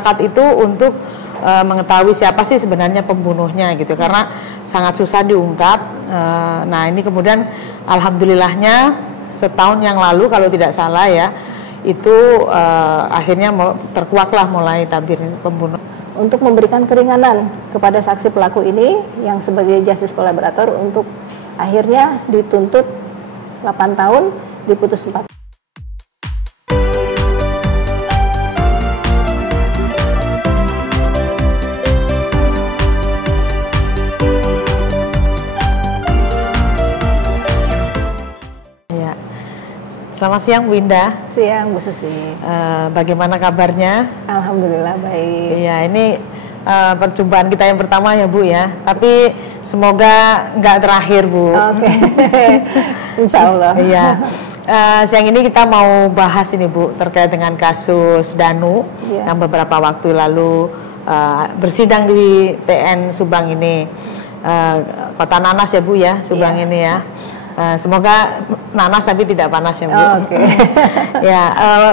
masyarakat itu untuk mengetahui siapa sih sebenarnya pembunuhnya gitu, karena sangat susah diungkap. Nah ini kemudian alhamdulillahnya setahun yang lalu kalau tidak salah ya, itu akhirnya terkuaklah mulai tabir pembunuh. Untuk memberikan keringanan kepada saksi pelaku ini yang sebagai justice kolaborator untuk akhirnya dituntut 8 tahun, diputus 4. Selamat siang Bu Indah. Siang Bu Susi. Bagaimana kabarnya? Alhamdulillah baik. Iya, ini perjumpaan kita yang pertama ya Bu ya. Tapi semoga nggak terakhir Bu. Oke. Insya Allah. Iya. Siang ini kita mau bahas ini Bu terkait dengan kasus Danu yang beberapa waktu lalu bersidang di PN Subang ini, Kota Nanas ya Bu ya, Subang ini ya. Semoga nanas tapi tidak panas ya Bu. Ya,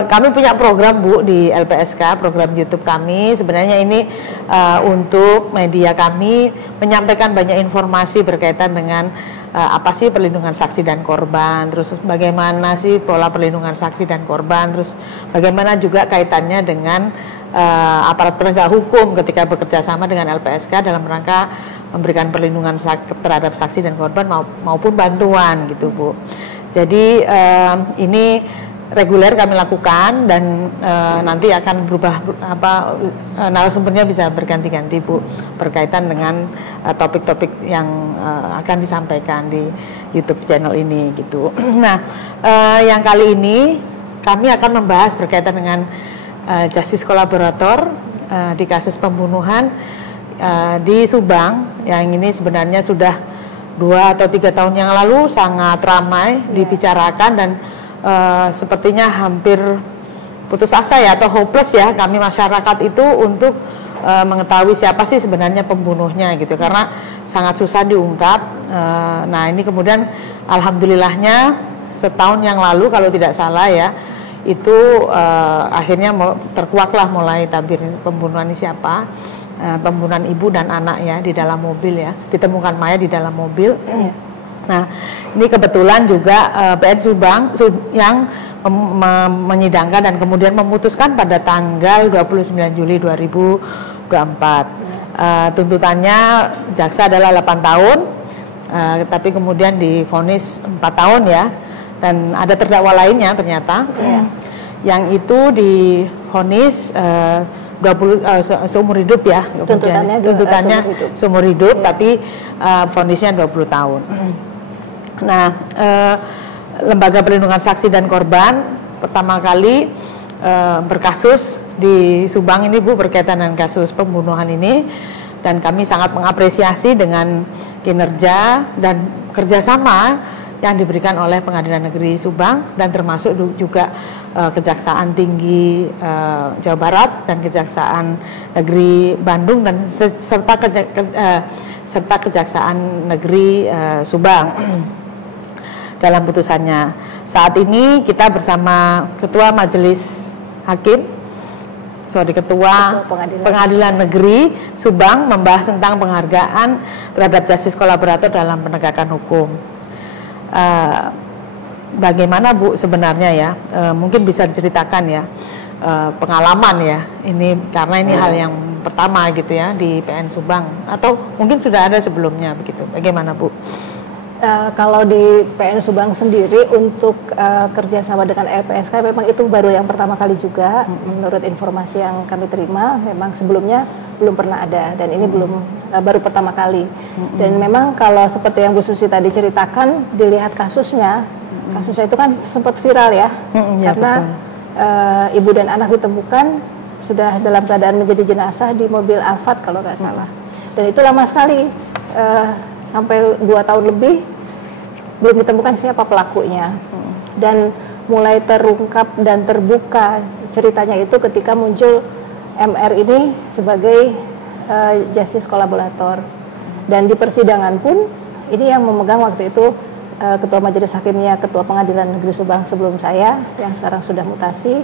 kami punya program Bu di LPSK, program YouTube kami. Sebenarnya ini untuk media kami menyampaikan banyak informasi berkaitan dengan apa sih perlindungan saksi dan korban, terus bagaimana sih pola perlindungan saksi dan korban, terus bagaimana juga kaitannya dengan aparat penegak hukum ketika bekerja sama dengan LPSK dalam rangka memberikan perlindungan terhadap saksi dan korban maupun bantuan gitu Bu. Jadi ini reguler kami lakukan dan nanti akan berubah narasumbernya bisa berganti-ganti Bu berkaitan dengan topik-topik yang akan disampaikan di YouTube channel ini gitu. Nah, yang kali ini kami akan membahas berkaitan dengan justice kolaborator di kasus pembunuhan di Subang, yang ini sebenarnya sudah 2 atau 3 tahun yang lalu sangat ramai dibicarakan dan sepertinya hampir putus asa ya atau hopeless ya kami masyarakat itu untuk mengetahui siapa sih sebenarnya pembunuhnya gitu, karena sangat susah diungkap. Nah ini kemudian alhamdulillahnya setahun yang lalu kalau tidak salah ya, itu akhirnya terkuaklah mulai tabir pembunuhan ini siapa. Pembunuhan ibu dan anak ya di dalam mobil ya, ditemukan mayat di dalam mobil. Nah ini kebetulan juga PN Subang yang menyidangkan dan kemudian memutuskan pada tanggal 29 Juli 2024. Tuntutannya jaksa adalah 8 tahun, tapi kemudian divonis 4 tahun ya, dan ada terdakwa lainnya ternyata yang itu divonis seumur hidup ya, tuntutannya seumur hidup, tapi vonisnya 20 tahun. Nah, Lembaga Perlindungan Saksi dan Korban pertama kali berkasus di Subang ini Bu berkaitan dengan kasus pembunuhan ini, dan kami sangat mengapresiasi dengan kinerja dan kerjasama yang diberikan oleh Pengadilan Negeri Subang dan termasuk juga Kejaksaan Tinggi Jawa Barat dan Kejaksaan Negeri Bandung dan serta Kejaksaan Negeri Subang dalam putusannya. Saat ini kita bersama Ketua Majelis Hakim, Ketua Pengadilan Negeri Subang membahas tentang penghargaan terhadap justice kolaborator dalam penegakan hukum. Bagaimana Bu sebenarnya ya, mungkin bisa diceritakan ya pengalaman ya ini, karena ini hal yang pertama gitu ya di PN Subang, atau mungkin sudah ada sebelumnya begitu, bagaimana Bu? Kalau di PN Subang sendiri untuk kerjasama dengan LPSK memang itu baru yang pertama kali juga. Menurut informasi yang kami terima memang sebelumnya belum pernah ada, dan ini baru pertama kali. Dan memang kalau seperti yang Bu Susi tadi ceritakan, dilihat kasusnya itu kan sempat viral ya, karena ibu dan anak ditemukan sudah dalam keadaan menjadi jenazah di mobil Alphard kalau nggak salah, dan itu lama sekali. Sampai 2 tahun lebih belum ditemukan siapa pelakunya, dan mulai terungkap dan terbuka ceritanya itu ketika muncul MR ini sebagai justice kolaborator, dan di persidangan pun ini yang memegang waktu itu Ketua Majelis Hakimnya Ketua Pengadilan Negeri Subang sebelum saya yang sekarang sudah mutasi,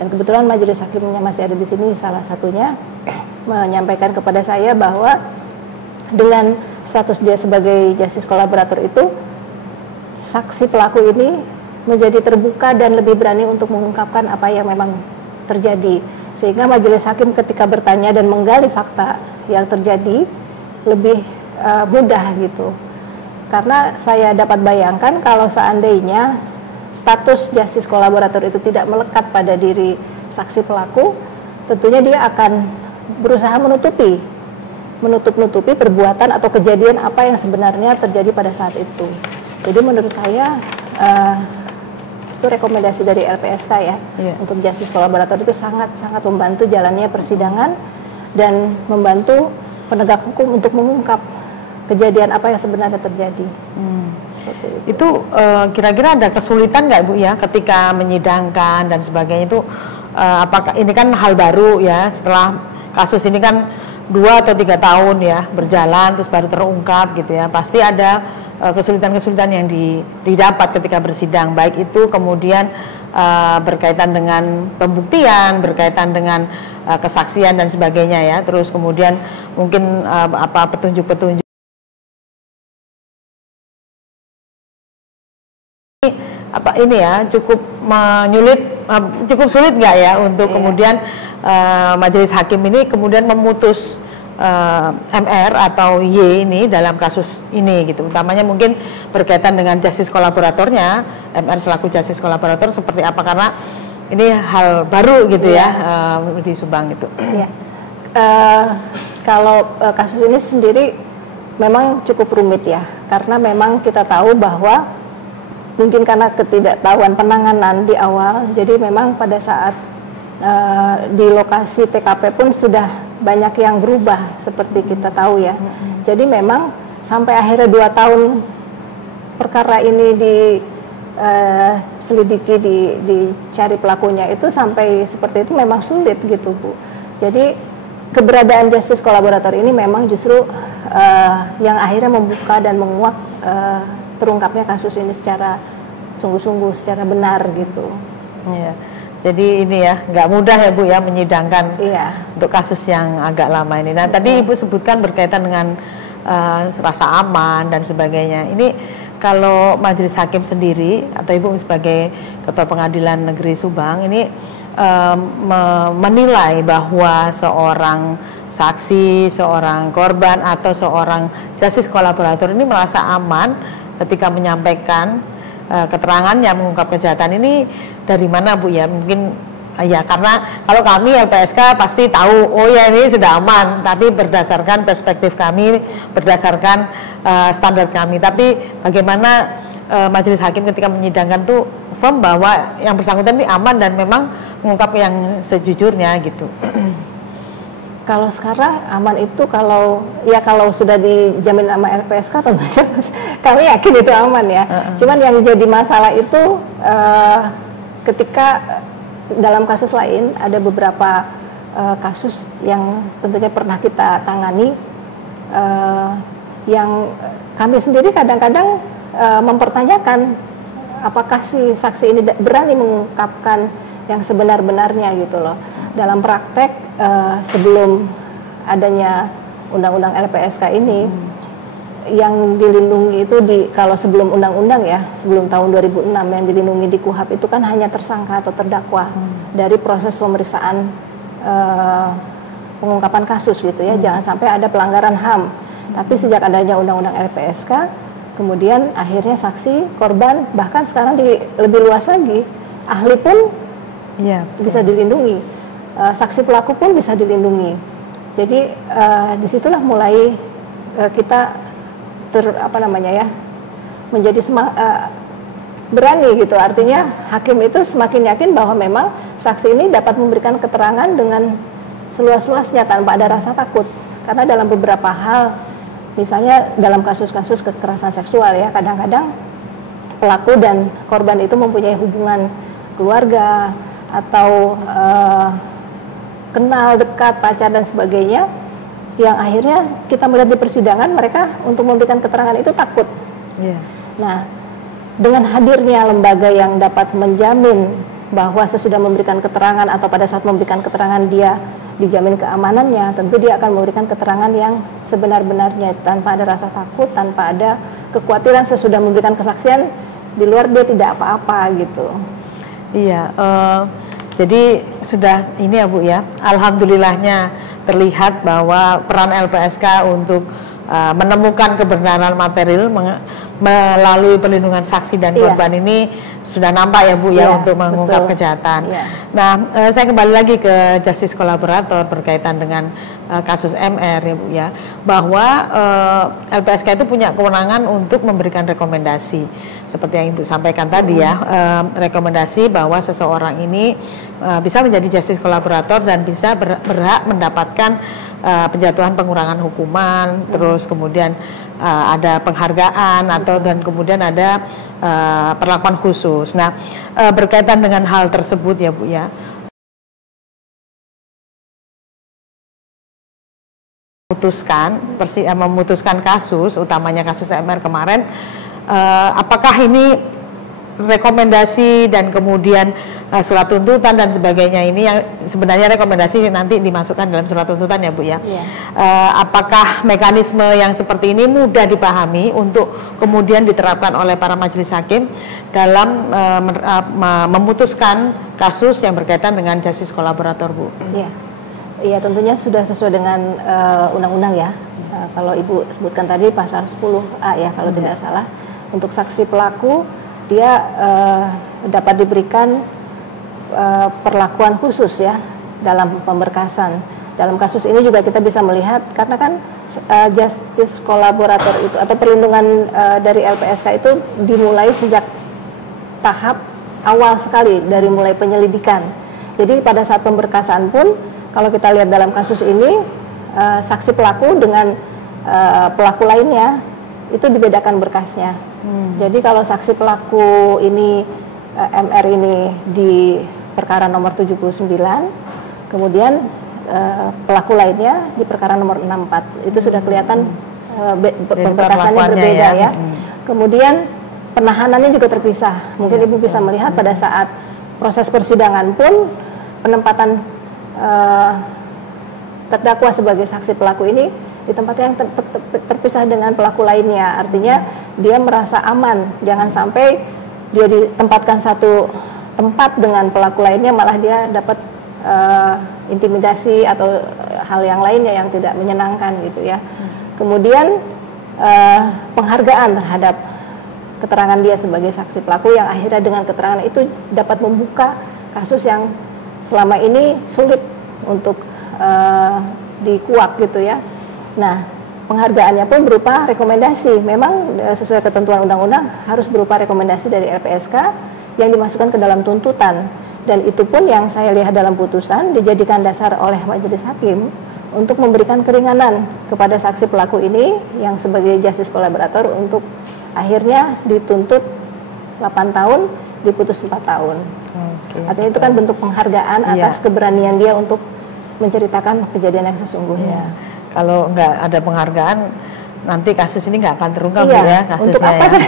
Dan kebetulan majelis hakimnya masih ada di sini, salah satunya menyampaikan kepada saya bahwa dengan status dia sebagai justice kolaborator itu, saksi pelaku ini menjadi terbuka dan lebih berani untuk mengungkapkan apa yang memang terjadi, sehingga majelis hakim ketika bertanya dan menggali fakta yang terjadi lebih mudah gitu. Karena saya dapat bayangkan kalau seandainya status justice kolaborator itu tidak melekat pada diri saksi pelaku, tentunya dia akan berusaha menutup-nutupi perbuatan atau kejadian apa yang sebenarnya terjadi pada saat itu. Jadi menurut saya itu rekomendasi dari LPSK ya, untuk justice kolaborator itu sangat-sangat membantu jalannya persidangan dan membantu penegak hukum untuk mengungkap kejadian apa yang sebenarnya terjadi. Seperti itu. Itu kira-kira ada kesulitan nggak Bu ya ketika menyidangkan dan sebagainya itu? Apakah ini kan hal baru ya, setelah kasus ini kan 2 atau 3 tahun ya berjalan terus baru terungkap gitu ya, pasti ada kesulitan-kesulitan yang didapat ketika bersidang, baik itu kemudian berkaitan dengan pembuktian, berkaitan dengan kesaksian dan sebagainya ya, terus kemudian mungkin petunjuk-petunjuk ini ya cukup sulit nggak ya untuk kemudian majelis hakim ini kemudian memutus MR atau Y ini dalam kasus ini gitu, utamanya mungkin berkaitan dengan justice kolaboratornya, MR selaku justice kolaborator seperti apa, karena ini hal baru gitu ya di Subang itu. Kalau kasus ini sendiri memang cukup rumit ya, karena memang kita tahu bahwa mungkin karena ketidaktahuan penanganan di awal, jadi memang pada saat di lokasi TKP pun sudah banyak yang berubah seperti kita tahu ya. Jadi memang sampai akhirnya 2 tahun perkara ini diselidiki, dicari pelakunya itu sampai seperti itu memang sulit gitu Bu. Jadi keberadaan justice kolaborator ini memang justru yang akhirnya membuka dan menguak terungkapnya kasus ini secara sungguh-sungguh, secara benar gitu. Iya. Jadi ini ya nggak mudah ya Bu ya menyidangkan untuk kasus yang agak lama ini. Nah tadi Ibu sebutkan berkaitan dengan rasa aman dan sebagainya. Ini kalau majelis hakim sendiri atau Ibu sebagai Ketua Pengadilan Negeri Subang ini menilai bahwa seorang saksi, seorang korban atau seorang justice kolaborator ini merasa aman ketika menyampaikan keterangannya mengungkap kejahatan ini dari mana Bu ya? Mungkin ya karena kalau kami LPSK pasti tahu oh ya ini sudah aman, tapi berdasarkan perspektif kami, berdasarkan standar kami. Tapi bagaimana majelis hakim ketika menyidangkan tuh firm bahwa yang bersangkutan ini aman dan memang mengungkap yang sejujurnya gitu. Kalau sekarang aman itu kalau sudah dijamin sama LPSK tentunya kami yakin itu aman ya. Cuman yang jadi masalah itu ketika dalam kasus lain ada beberapa kasus yang tentunya pernah kita tangani yang kami sendiri kadang-kadang mempertanyakan apakah si saksi ini berani mengungkapkan yang sebenar-benarnya gitu loh. Dalam praktek sebelum adanya undang-undang LPSK ini yang dilindungi itu kalau sebelum undang-undang ya, sebelum tahun 2006 yang dilindungi di KUHAP itu kan hanya tersangka atau terdakwa dari proses pemeriksaan pengungkapan kasus gitu ya, jangan sampai ada pelanggaran HAM. Tapi sejak adanya undang-undang LPSK, kemudian akhirnya saksi, korban, bahkan sekarang lebih luas lagi, ahli pun bisa dilindungi, saksi pelaku pun bisa dilindungi. Jadi disitulah mulai kita menjadi berani gitu. Artinya hakim itu semakin yakin bahwa memang saksi ini dapat memberikan keterangan dengan seluas-luasnya tanpa ada rasa takut. Karena dalam beberapa hal, misalnya dalam kasus-kasus kekerasan seksual ya, kadang-kadang pelaku dan korban itu mempunyai hubungan keluarga atau kenal dekat, pacar dan sebagainya, yang akhirnya kita melihat di persidangan mereka untuk memberikan keterangan itu takut. Nah, dengan hadirnya lembaga yang dapat menjamin bahwa sesudah memberikan keterangan atau pada saat memberikan keterangan dia dijamin keamanannya, tentu dia akan memberikan keterangan yang sebenar-benarnya tanpa ada rasa takut, tanpa ada kekhawatiran sesudah memberikan kesaksian di luar dia tidak apa-apa gitu. Iya, jadi sudah ini ya Bu ya, alhamdulillahnya terlihat bahwa peran LPSK untuk menemukan kebenaran material melalui perlindungan saksi dan korban ini sudah nampak ya Bu ya untuk mengungkap kejahatan. Nah, saya kembali lagi ke justice kolaborator berkaitan dengan kasus MR ya Bu ya, bahwa LPSK itu punya kewenangan untuk memberikan rekomendasi seperti yang Ibu sampaikan tadi ya, rekomendasi bahwa seseorang ini bisa menjadi justice kolaborator dan bisa berhak mendapatkan penjatuhan pengurangan hukuman, terus kemudian ada penghargaan atau dan kemudian ada perlakuan khusus. Nah, berkaitan dengan hal tersebut ya Bu ya, memutuskan kasus, utamanya kasus MR kemarin, apakah ini rekomendasi dan kemudian surat tuntutan dan sebagainya ini yang sebenarnya rekomendasi nanti dimasukkan dalam surat tuntutan ya Bu ya. Apakah mekanisme yang seperti ini mudah dipahami untuk kemudian diterapkan oleh para majelis hakim dalam memutuskan kasus yang berkaitan dengan justice kolaborator Bu? Iya, tentunya sudah sesuai dengan undang-undang ya. Kalau Ibu sebutkan tadi pasal 10A ya kalau tidak salah, untuk saksi pelaku dia dapat diberikan perlakuan khusus ya dalam pemberkasan. Dalam kasus ini juga kita bisa melihat karena kan justice kolaborator itu atau perlindungan dari LPSK itu dimulai sejak tahap awal sekali dari mulai penyelidikan. Jadi pada saat pemberkasan pun kalau kita lihat dalam kasus ini saksi pelaku dengan pelaku lainnya itu dibedakan berkasnya. Jadi kalau saksi pelaku ini MR ini di perkara nomor 79, kemudian pelaku lainnya di perkara nomor 64, itu sudah kelihatan pemberkasannya berbeda ya. Kemudian penahanannya juga terpisah. Mungkin Ibu bisa melihat pada saat proses persidangan pun penempatan terdakwa sebagai saksi pelaku ini di tempat yang terpisah dengan pelaku lainnya. Artinya dia merasa aman, jangan sampai dia ditempatkan satu tempat dengan pelaku lainnya malah dia dapat intimidasi atau hal yang lainnya yang tidak menyenangkan gitu ya. Kemudian penghargaan terhadap keterangan dia sebagai saksi pelaku yang akhirnya dengan keterangan itu dapat membuka kasus yang selama ini sulit untuk dikuak gitu ya. Nah, penghargaannya pun berupa rekomendasi. Memang sesuai ketentuan undang-undang harus berupa rekomendasi dari LPSK yang dimasukkan ke dalam tuntutan. Dan itu pun yang saya lihat dalam putusan dijadikan dasar oleh majelis hakim untuk memberikan keringanan kepada saksi pelaku ini yang sebagai justice kolaborator untuk akhirnya dituntut 8 tahun, diputus 4 tahun. Artinya itu kan bentuk penghargaan atas keberanian dia untuk menceritakan kejadian yang sesungguhnya. Kalau nggak ada penghargaan, nanti kasus ini nggak akan terungkap ya kasusnya. Untuk apa ya.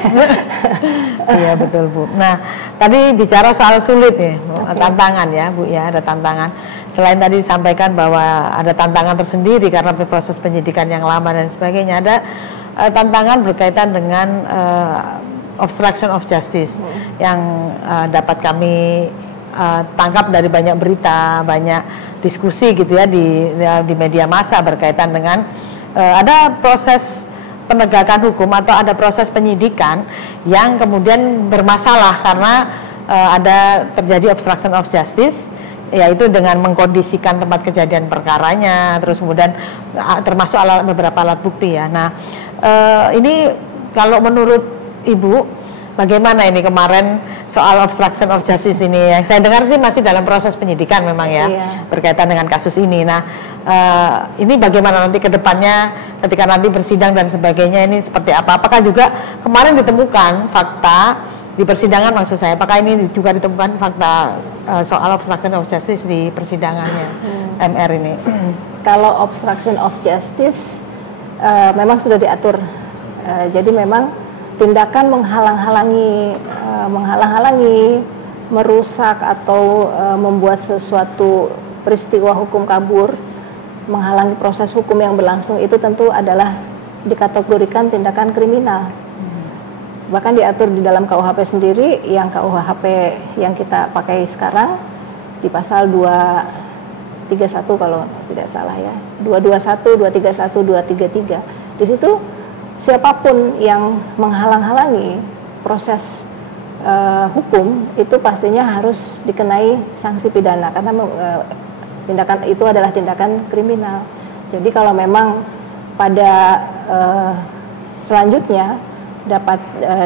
Iya betul Bu. Nah tadi bicara soal sulit nih, tantangan ya Bu ya, ada tantangan. Selain tadi disampaikan bahwa ada tantangan tersendiri karena proses penyidikan yang lama dan sebagainya, ada tantangan berkaitan dengan obstruction of justice yang dapat kami tangkap dari banyak berita, banyak diskusi gitu ya di media massa berkaitan dengan ada proses penegakan hukum atau ada proses penyidikan yang kemudian bermasalah karena ada terjadi obstruction of justice, yaitu dengan mengkondisikan tempat kejadian perkaranya, terus kemudian termasuk beberapa alat bukti ya. Nah ini kalau menurut Ibu bagaimana ini kemarin soal obstruction of justice ini? Yang saya dengar sih masih dalam proses penyidikan memang ya, berkaitan dengan kasus ini. Nah, ini bagaimana nanti ke depannya ketika nanti bersidang dan sebagainya ini seperti apa? Apakah juga kemarin ditemukan fakta di persidangan maksud saya, apakah ini juga ditemukan fakta soal obstruction of justice di persidangannya MR ini? Kalau obstruction of justice memang sudah diatur. Jadi memang tindakan menghalang-halangi merusak atau membuat sesuatu peristiwa hukum kabur, menghalangi proses hukum yang berlangsung, itu tentu adalah dikategorikan tindakan kriminal. Bahkan diatur di dalam KUHP sendiri, yang KUHP yang kita pakai sekarang di pasal 231 kalau tidak salah ya, 221, 231, 233. Di situ siapapun yang menghalang-halangi proses hukum itu pastinya harus dikenai sanksi pidana, karena tindakan itu adalah tindakan kriminal. Jadi kalau memang pada selanjutnya dapat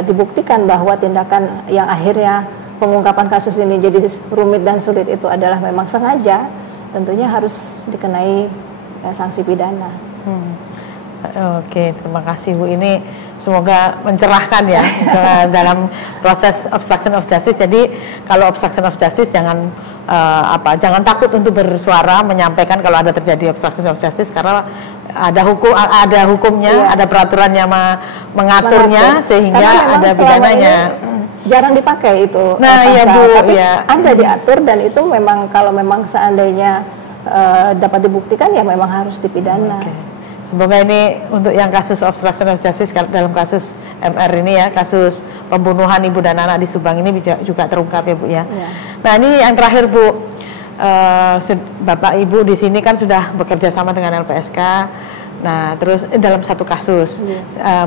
dibuktikan bahwa tindakan yang akhirnya pengungkapan kasus ini jadi rumit dan sulit itu adalah memang sengaja, tentunya harus dikenai sanksi pidana. Oke, terima kasih Bu. Ini semoga mencerahkan ya dalam proses obstruction of justice. Jadi kalau obstruction of justice jangan jangan takut untuk bersuara, menyampaikan kalau ada terjadi obstruction of justice, karena ada hukumnya, ada peraturannya mengaturnya, sehingga ada pidananya. Jarang dipakai itu. Nah, ya Bu, tapi ya. Ada diatur, dan itu memang kalau memang seandainya dapat dibuktikan ya memang harus dipidana. Okay. Semoga ini untuk yang kasus obstruction of justice dalam kasus MR ini ya, kasus pembunuhan ibu dan anak di Subang ini juga terungkap ya Bu ya. Nah, ini yang terakhir Bu, Bapak Ibu di sini kan sudah bekerja sama dengan LPSK. Nah, terus dalam satu kasus,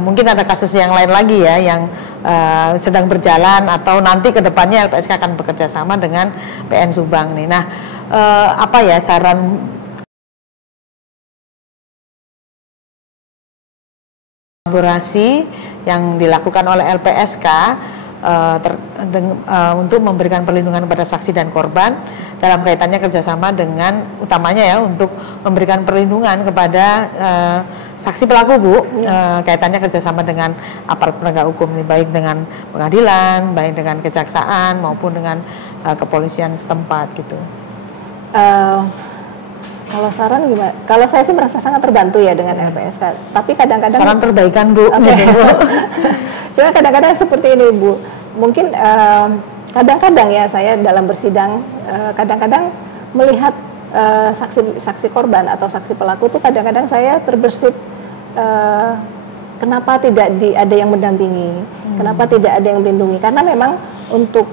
mungkin ada kasus yang lain lagi ya yang sedang berjalan atau nanti ke depannya LPSK akan bekerja sama dengan PN Subang nih. Nah, apa ya saran kolaborasi yang dilakukan oleh LPSK untuk memberikan perlindungan kepada saksi dan korban dalam kaitannya kerjasama dengan utamanya ya untuk memberikan perlindungan kepada saksi pelaku Bu, kaitannya kerjasama dengan aparat penegak hukum, baik dengan pengadilan, baik dengan kejaksaan maupun dengan kepolisian setempat gitu. Kalau saran gimana? Kalau saya sih merasa sangat terbantu ya dengan LPSK. Tapi kadang-kadang saran perbaikan Bu. Okay. Cuma kadang-kadang seperti ini Bu. Mungkin kadang-kadang ya saya dalam bersidang kadang-kadang melihat saksi korban atau saksi pelaku tuh kadang-kadang saya terbersit kenapa tidak ada yang mendampingi, kenapa tidak ada yang melindungi? Karena memang untuk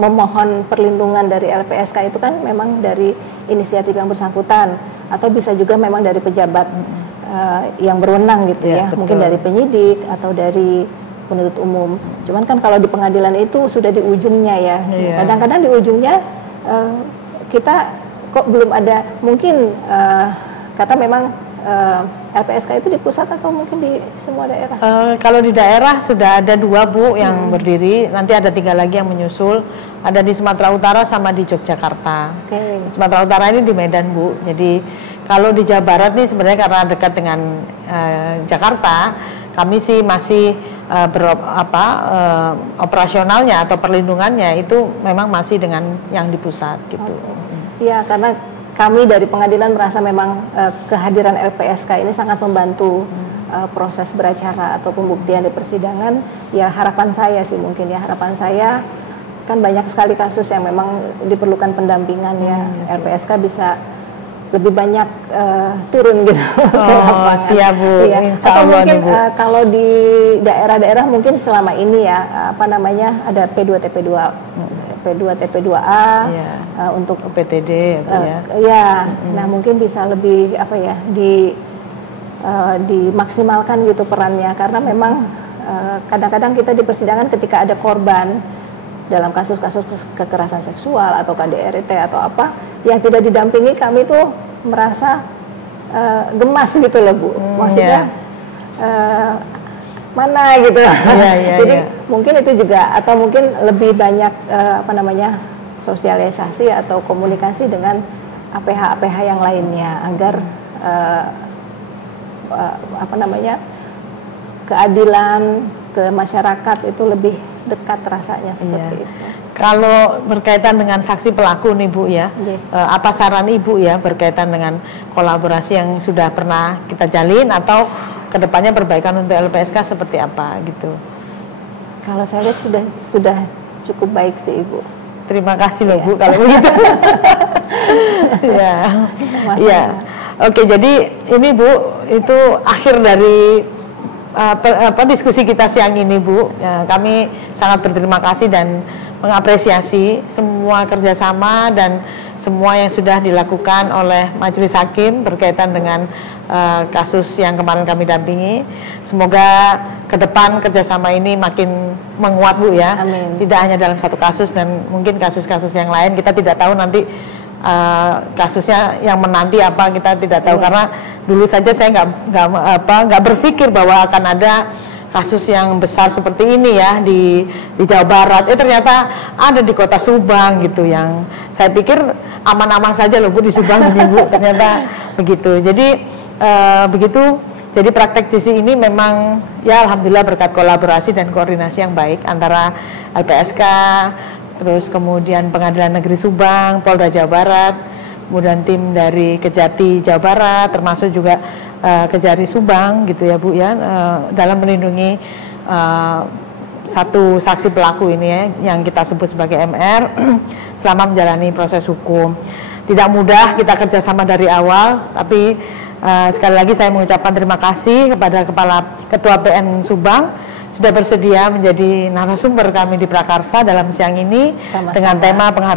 memohon perlindungan dari LPSK itu kan memang dari inisiatif yang bersangkutan, atau bisa juga memang dari pejabat yang berwenang gitu ya, mungkin dari penyidik atau dari penuntut umum. Cuman kan kalau di pengadilan itu sudah di ujungnya ya, kadang-kadang di ujungnya kita kok belum ada, mungkin karena memang LPSK itu di pusat atau mungkin di semua daerah? Kalau di daerah sudah ada 2 Bu yang berdiri, nanti ada 3 lagi yang menyusul, ada di Sumatera Utara sama di Yogyakarta. Sumatera Utara ini di Medan Bu, jadi kalau di Jawa Barat nih sebenarnya karena dekat dengan Jakarta, kami sih masih operasionalnya atau perlindungannya itu memang masih dengan yang di pusat gitu. Iya, karena kami dari pengadilan merasa memang kehadiran LPSK ini sangat membantu proses beracara atau pembuktian di persidangan. Ya harapan saya sih mungkin ya, harapan saya kan banyak sekali kasus yang memang diperlukan pendampingan ya, LPSK bisa lebih banyak turun gitu. Siap Bu. Ya. Atau mungkin kalau di daerah-daerah mungkin selama ini ya ada P2 TP2 P2TP2A untuk PTD nah mungkin bisa lebih dimaksimalkan gitu perannya, karena memang kadang-kadang kita di persidangan ketika ada korban dalam kasus-kasus kekerasan seksual atau KDRT atau apa yang tidak didampingi, kami tuh merasa gemas gitu loh Bu, maksudnya mana gitu. Jadi mungkin itu juga, atau mungkin lebih banyak sosialisasi atau komunikasi dengan APH yang lainnya agar keadilan ke masyarakat itu lebih dekat rasanya seperti itu. Kalau berkaitan dengan saksi pelaku nih Bu ya, apa saran Ibu ya berkaitan dengan kolaborasi yang sudah pernah kita jalin atau kedepannya perbaikan untuk LPSK seperti apa gitu? Kalau saya lihat sudah cukup baik sih Ibu. Terima kasih loh Bu kalau begitu. Ya, ya. Oke, jadi ini Bu itu akhir dari diskusi kita siang ini Bu. Ya, kami sangat berterima kasih dan mengapresiasi semua kerjasama dan semua yang sudah dilakukan oleh Majelis Hakim berkaitan dengan kasus yang kemarin kami dampingi. Semoga ke depan kerjasama ini makin menguat Bu ya. Amin. Tidak hanya dalam satu kasus dan mungkin kasus-kasus yang lain, kita tidak tahu nanti kasusnya yang menanti apa, kita tidak tahu. Karena dulu saja saya nggak berpikir bahwa akan ada kasus yang besar seperti ini ya di Jawa Barat. Ternyata ada di Kota Subang gitu, yang saya pikir aman-aman saja loh Bu di Subang ini Bu, ternyata begitu. Jadi begitu. Jadi praktek JISI ini memang ya alhamdulillah berkat kolaborasi dan koordinasi yang baik antara LPSK, terus kemudian Pengadilan Negeri Subang, Polda Jawa Barat, kemudian tim dari Kejati Jawa Barat, termasuk juga Kejari Subang gitu ya Bu ya, dalam melindungi satu saksi pelaku ini ya, yang kita sebut sebagai MR selama menjalani proses hukum. Tidak mudah kita kerjasama dari awal, tapi sekali lagi saya mengucapkan terima kasih kepada Ketua PN Subang sudah bersedia menjadi narasumber kami di Prakarsa dalam siang ini. Sama-sama. Dengan tema penghargaan